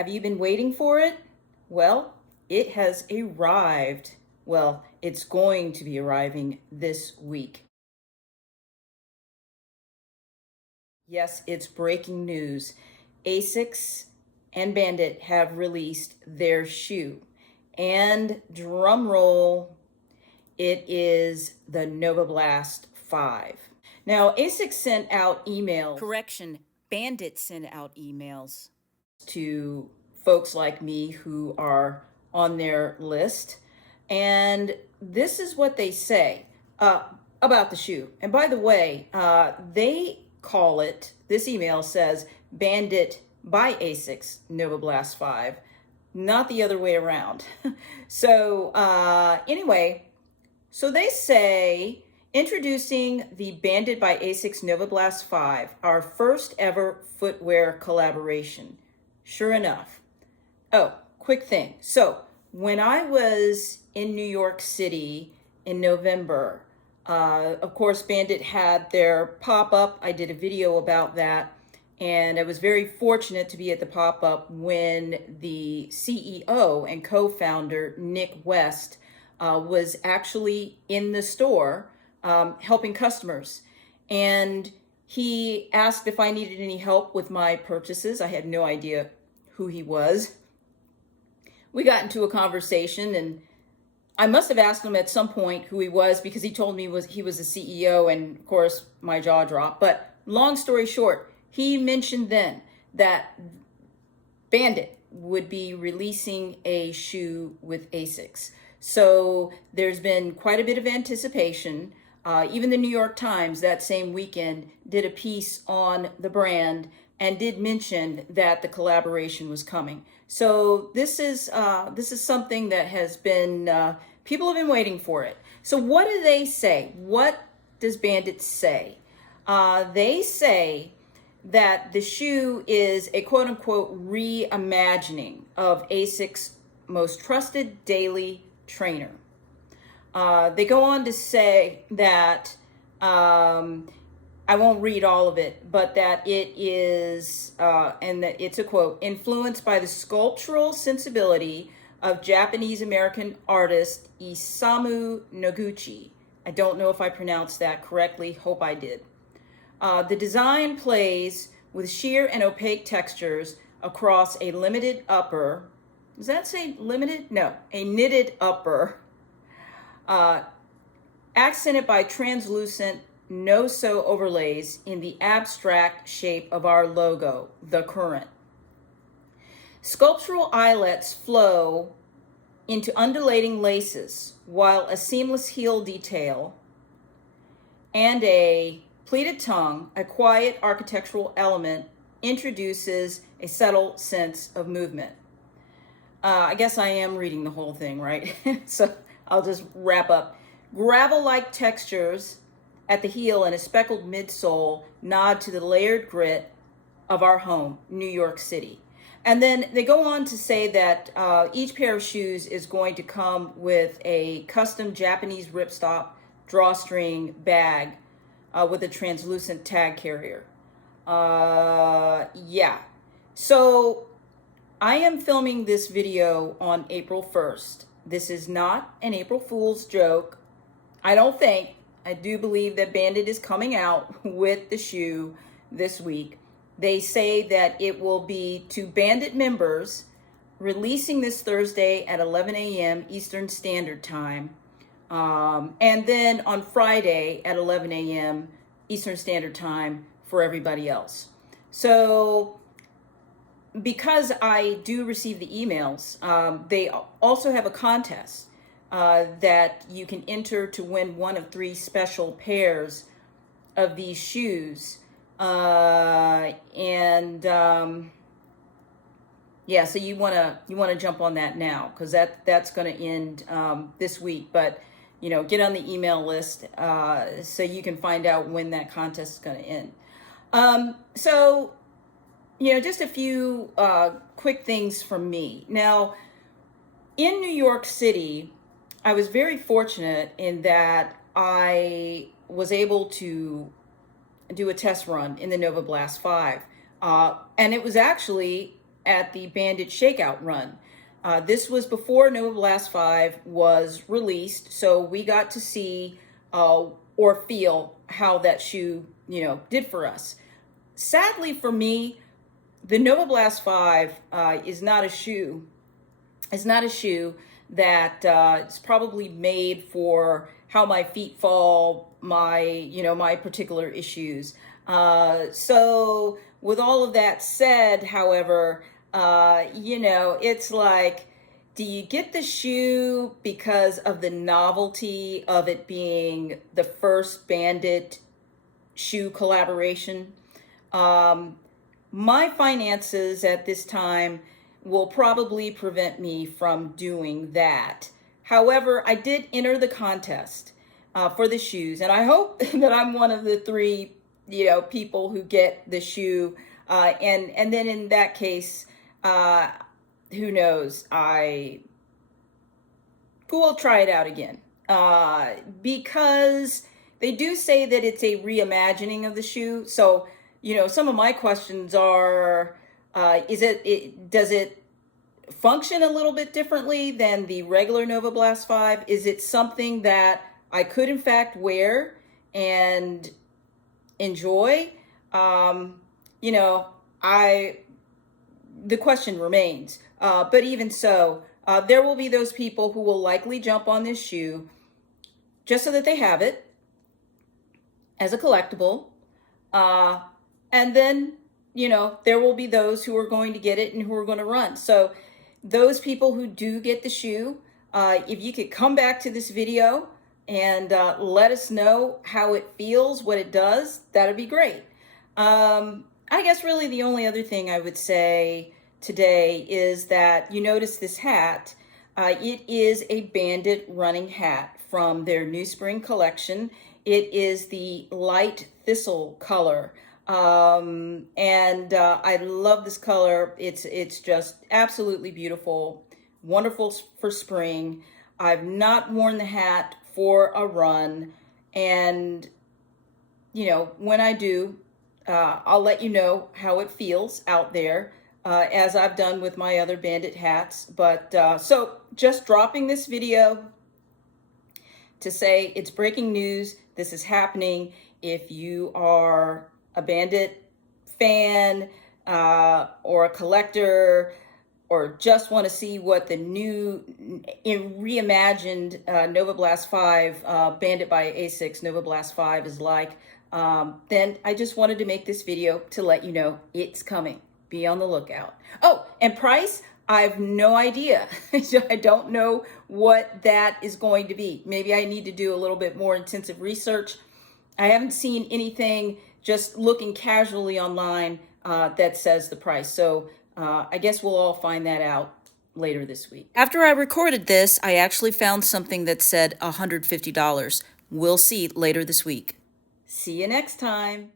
Have you been waiting for it? Well, it has arrived. Well, it's going to be arriving this week. Yes, it's breaking news. ASICS and Bandit have released their shoe. And drum roll, it is the Novablast 5. Now, ASICS sent out emails. Correction, Bandit sent out emails to folks like me who are on their list. And this is what they say about the shoe. And by the way, they call it, this email says Bandit by ASICS Novablast 5, not the other way around. So anyway, so they say, introducing the Bandit by ASICS Novablast 5, our first ever footwear collaboration. Sure enough. Oh, quick thing. So when I was in New York City in November, of course, Bandit had their pop-up. I did a video about that. And I was very fortunate to be at the pop-up when the CEO and co-founder, Nick West, was actually in the store helping customers. And he asked if I needed any help with my purchases. I had no idea who he was. We got into a conversation, and I must have asked him at some point who he was because he told me he was the CEO, and of course my jaw dropped. But long story short, he mentioned then that Bandit would be releasing a shoe with ASICS. So there's been quite a bit of anticipation. Even the New York Times that same weekend did a piece on the brand and did mention that the collaboration was coming. So this is something that has been, people have been waiting for it. So what do they say? What does Bandit say? They say that the shoe is a quote-unquote reimagining of ASICS' most trusted daily trainer. They go on to say that, I won't read all of it, but that it is, and that it's a quote, influenced by the sculptural sensibility of Japanese-American artist Isamu Noguchi. I don't know if I pronounced that correctly, hope I did. The design plays with sheer and opaque textures across a limited upper. Does that say limited? No, a knitted upper, accented by translucent no-sew overlays in the abstract shape of our logo, the current. Sculptural eyelets flow into undulating laces, while a seamless heel detail and a pleated tongue, a quiet architectural element, introduces a subtle sense of movement. I guess I am reading the whole thing, right? So I'll just wrap up. Gravel-like textures at the heel and a speckled midsole nod to the layered grit of our home, New York City. And then they go on to say that each pair of shoes is going to come with a custom Japanese ripstop drawstring bag with a translucent tag carrier. Yeah. So I am filming this video on April 1st. This is not an April Fool's joke. I don't think. I do believe that Bandit is coming out with the shoe this week. They say that it will be to Bandit members, releasing this Thursday at 11 a.m. Eastern Standard Time. And then on Friday at 11 a.m. Eastern Standard Time for everybody else. So because I do receive the emails, they also have a contest that you can enter to win one of 3 special pairs of these shoes. Yeah, so you wanna jump on that now, because that's gonna end this week. But get on the email list so you can find out when that contest is gonna end. So just a few quick things from me. Now, in New York City, I was very fortunate in that I was able to do a test run in the Novablast 5. And it was actually at the Bandit Shakeout run. This was before Novablast 5 was released, so we got to see or feel how that shoe, did for us. Sadly for me, the Novablast 5 is not a shoe. It's not a shoe that is probably made for how my feet fall, my particular issues. So with all of that said, however, it's like, do you get the shoe because of the novelty of it being the first Bandit shoe collaboration? My finances at this time will probably prevent me from doing that. However, I did enter the contest for the shoes, and I hope that I'm one of the 3, people who get the shoe. And then in that case, who knows? I will try it out again because they do say that it's a reimagining of the shoe. So, some of my questions are, does it function a little bit differently than the regular Novablast 5? Is it something that I could in fact wear and enjoy? The question remains. But even so, there will be those people who will likely jump on this shoe just so that they have it as a collectible. And then, there will be those who are going to get it and who are going to run. So those people who do get the shoe, if you could come back to this video and let us know how it feels, what it does, that'd be great. I guess really the only other thing I would say today is that you notice this hat. It is a Bandit running hat from their new spring collection. It is the light thistle color. And I love this color. It's just absolutely beautiful, wonderful for spring. I've not worn the hat for a run, and when I do, I'll let you know how it feels out there, as I've done with my other Bandit hats. But so just dropping this video to say it's breaking news. This is happening. If you are a Bandit fan or a collector, or just want to see what the new reimagined Novablast 5 Bandit by ASICS Novablast 5 is like, then I just wanted to make this video to let you know it's coming. Be on the lookout. Oh, and price, I have no idea. I don't know what that is going to be. Maybe I need to do a little bit more intensive research. I haven't seen anything just looking casually online that says the price. So I guess we'll all find that out later this week. After I recorded this, I actually found something that said $150. We'll see later this week. See you next time.